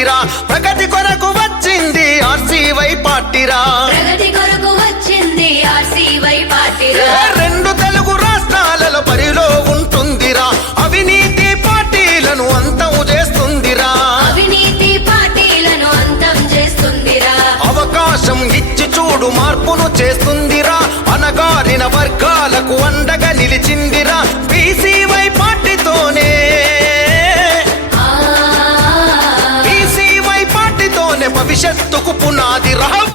పార్టీరా? ప్రగతి కొరకు వచ్చింది ఆర్సీవై పార్టీరా. ప్రగతి కొరకు వచ్చింది ఆర్సీవై పార్టీరా. ఏ రెండు తెలుగు రాష్ట్రాలలో పరిలో ఉంటుందిరా. అవినీతి పార్టీలను అంతం చేస్తుందిరా. అవినీతి పార్టీలను అంతం చేస్తుందిరా. అవకాశం ఇచ్చి చూడు మార్పును చేస్తుందిరా భవిష్యత్తుకు పునాది రహం.